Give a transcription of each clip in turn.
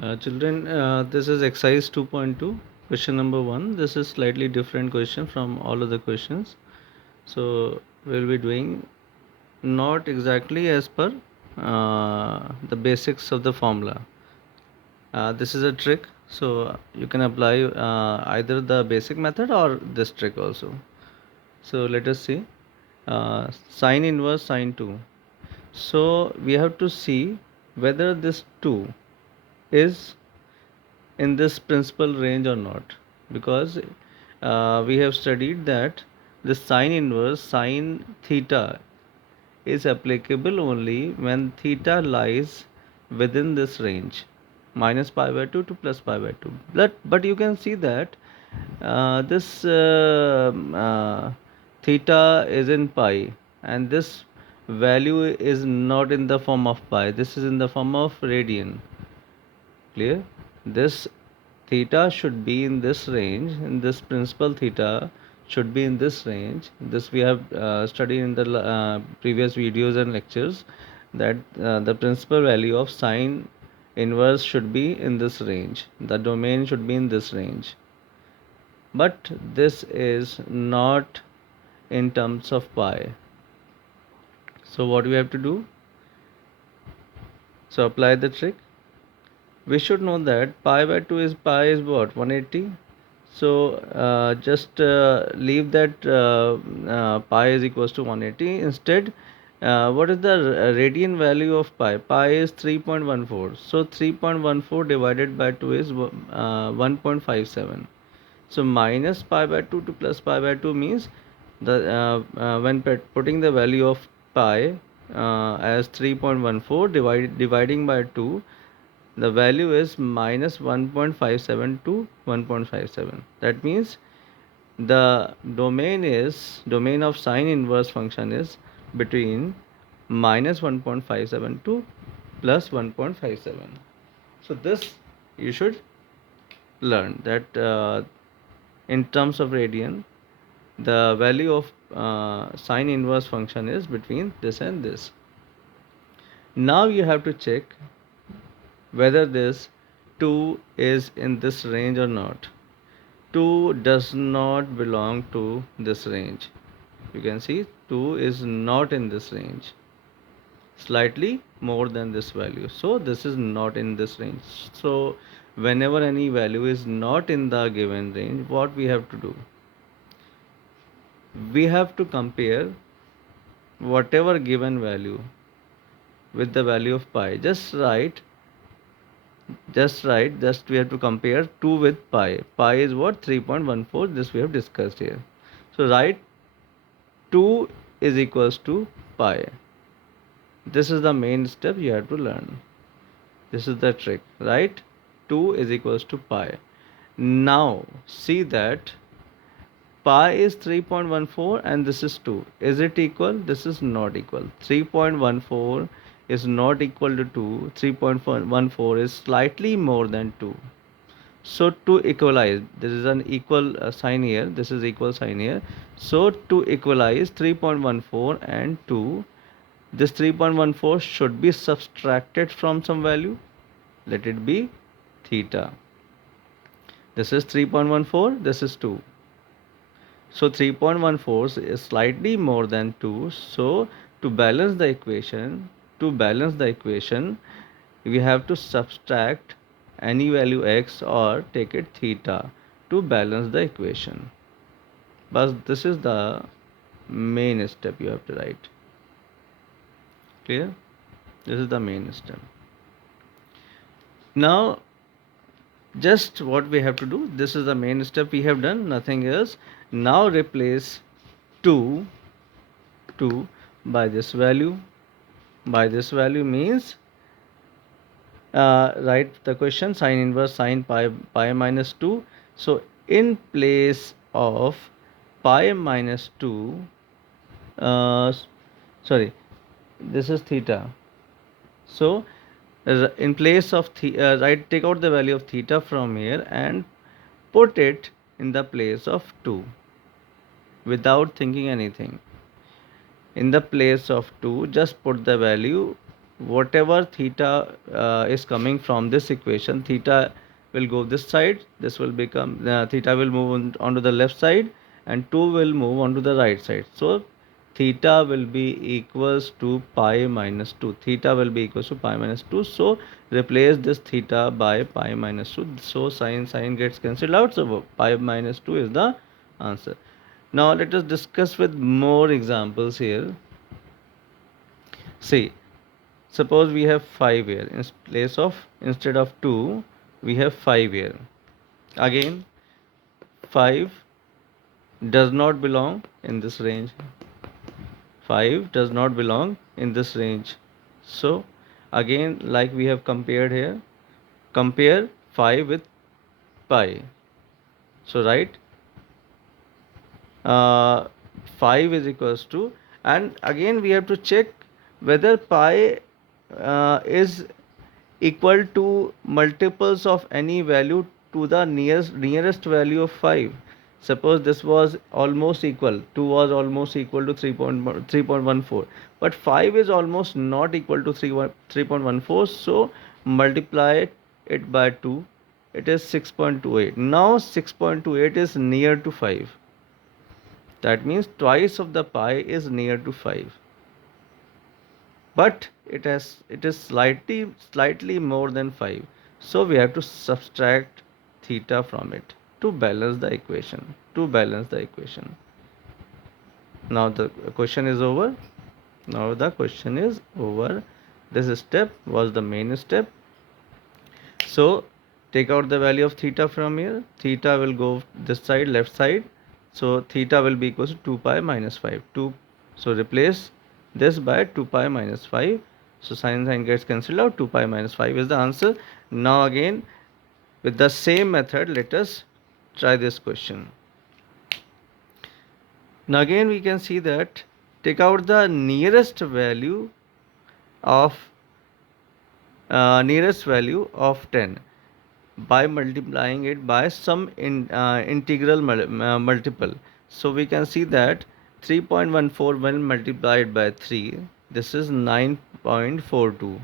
Children, this is exercise 2.2, question number 1. This is slightly different question from all other questions. So, we'll be doing not exactly as per the basics of the formula. This is a trick, so you can apply either the basic method or this trick also. So, let us see. Sine inverse sine 2. So, we have to see whether this 2 is in this principal range or not, because we have studied that the sine inverse sine theta is applicable only when theta lies within this range, minus pi by 2 to plus pi by 2. But you can see that this theta is in pi, and this value is not in the form of pi, this is in the form of radian. Clear? This theta should be in this range, and this principal theta should be in this range. This we have studied in the previous videos and lectures, that the principal value of sine inverse should be in this range. The domain should be in this range. But this is not in terms of pi. So what we have to do? So apply the trick. We should know that pi by 2 is what, 180. So just leave that pi is equals to 180. Instead, what is the radian value of pi? Pi is 3.14. So 3.14 divided by 2 is 1.57. So minus pi by 2 to plus pi by 2 means the when putting the value of pi as 3.14 dividing by 2, the value is minus 1.57 to 1.57. That means the domain of sine inverse function is between minus 1.57 to plus 1.57. So this you should learn that in terms of radian, the value of sine inverse function is between this and this. Now you have to check whether this 2 is in this range or not. 2 does not belong to this range. You can see 2 is not in this range, slightly more than this value. So this is not in this range. So whenever any value is not in the given range, what we have to do? We have to compare whatever given value with the value of pi. Just we have to compare 2 with pi. Pi is what? 3.14. This we have discussed here. So write 2 is equals to pi. This is the main step you have to learn. This is the trick, right? 2 is equals to pi. Now see that pi is 3.14 and this is 2. Is it equal? This is not equal. 3.14 is not equal to 2. 3.14 is slightly more than 2. So to equalize, this is an equal sign here, this is equal sign here. So to equalize 3.14 and 2, this 3.14 should be subtracted from some value. Let it be theta. This is 3.14, this is 2. So 3.14 is slightly more than 2. So to balance the equation, we have to subtract any value x or take it theta to balance the equation. But this is the main step you have to write. Clear? This is the main step. Now just what we have to do, this is the main step we have done, nothing else. Now replace 2 by this value. By this value means write the question sine inverse sine pi minus 2. So in place of pi minus 2, sorry, this is theta. So in place of take out the value of theta from here and put it in the place of 2 without thinking anything. In the place of 2, just put the value whatever theta is coming from this equation, theta will go this side, this will become theta will move onto the left side, and 2 will move onto the right side. So theta will be equals to pi minus 2. Theta will be equals to pi minus 2. So replace this theta by pi minus 2. So sine gets cancelled out. So pi minus 2 is the answer. Now let us discuss with more examples here. See, suppose we have 5 here. In place of, instead of 2, we have 5 here. Again, 5 does not belong in this range. 5 does not belong in this range. So again, like we have compared here, compare 5 with pi. So write uh, 5 is equals to, and again we have to check whether pi is equal to multiples of any value to the nearest value of 5. Suppose this was almost equal, 2 was almost equal to 3.14, but 5 is almost not equal to 3.14, so multiply it by 2, it is 6.28. Now 6.28 is near to 5. That means twice of the pi is near to 5, but it is slightly more than 5, so we have to subtract theta from it to balance the equation. Now the question is over. This step was the main step. So take out the value of theta from here. Theta will go this side, left side. So theta will be equal to 2 pi minus 5. So replace this by 2 pi minus 5. So sine gets cancelled out. 2 pi minus 5 is the answer. Now again, with the same method, let us try this question. Now again we can see that take out the nearest value of 10 by multiplying it by some integral multiple. So we can see that 3.14 when multiplied by 3, this is 9.42.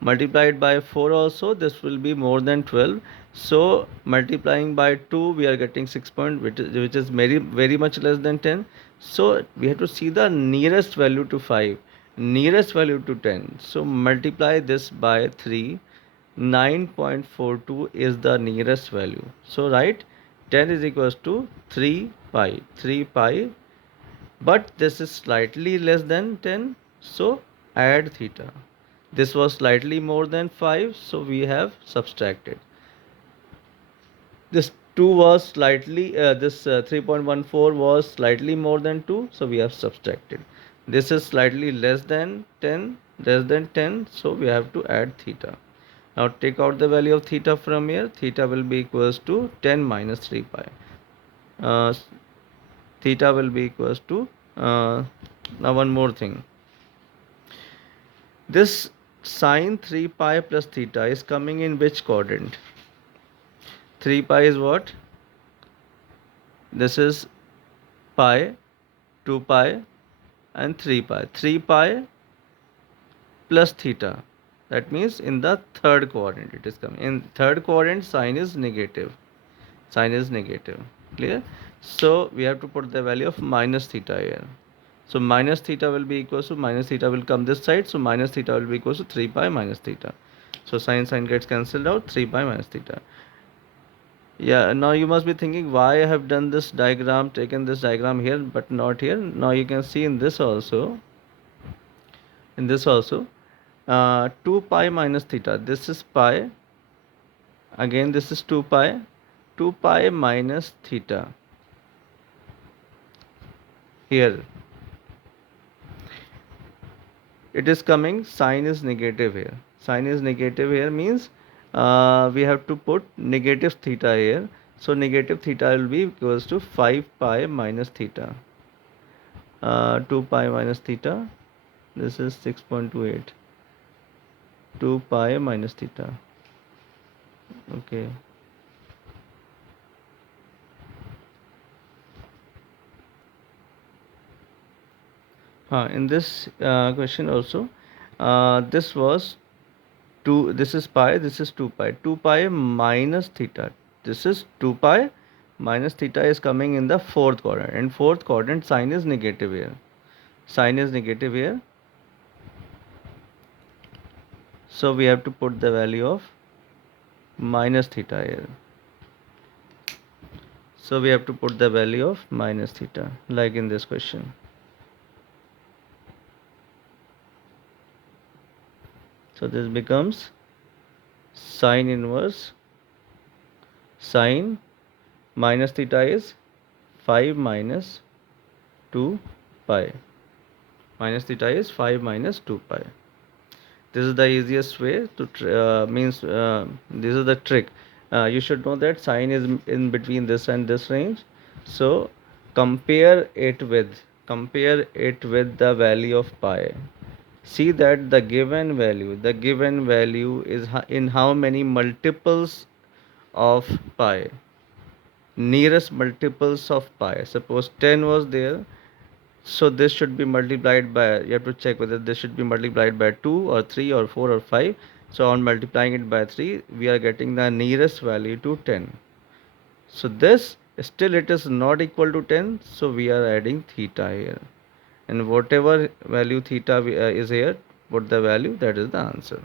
Multiplied by 4 also, this will be more than 12. So multiplying by 2, we are getting 6 point, which is very much less than 10. So we have to see the nearest value to 5, nearest value to 10. So multiply this by 3. 9.42 is the nearest value. So write 10 is equals to 3 pi, but this is slightly less than 10, so add theta. This was slightly more than 5, so we have subtracted. This 2 was slightly, this 3.14 was slightly more than 2, so we have subtracted. This is slightly less than 10, so we have to add theta. Now take out the value of theta from here. Theta will be equals to 10 minus 3 pi. Theta will be equals to, now one more thing. This sine 3 pi plus theta is coming in which quadrant? 3 pi is what? This is pi, 2 pi and 3 pi. 3 pi plus theta. That means in the third quadrant it is coming. In third quadrant, sine is negative. Clear? So we have to put the value of minus theta here. So minus theta will be equals to, minus theta will come this side. So minus theta will be equals to 3 pi minus theta. So sine gets cancelled out, 3 pi minus theta. Yeah, now you must be thinking why I have done this diagram, taken this diagram here, but not here. Now you can see in this also. 2 pi minus theta. This is pi. Again, this is 2 pi. 2 pi minus theta. Here. It is coming, sine is negative here. Sine is negative here means we have to put negative theta here. So negative theta will be equals to 5 pi minus theta. 2 pi minus theta. This is 6.28. 2 pi minus theta. Okay. In this question also, This was 2, this is pi, this is 2 pi. 2 pi minus theta. This is 2 pi minus theta is coming in the fourth quadrant. In fourth quadrant, sign is negative here. Sign is negative here. So we have to put the value of minus theta here. So we have to put the value of minus theta, like in this question. So this becomes sine inverse. Sine minus theta is 5 minus 2 pi. Minus theta is 5 minus 2 pi. This is the easiest way to this is the trick. You should know that sine is in between this and this range. So compare it with the value of pi. See that the given value is in how many multiples of pi, nearest multiples of pi. Suppose 10 was there, so this should be multiplied by, you have to check whether this should be multiplied by 2 or 3 or 4 or 5. So on multiplying it by 3, we are getting the nearest value to 10. So this still it is not equal to 10, so we are adding theta here. And whatever value theta is here, put the value, that is the answer.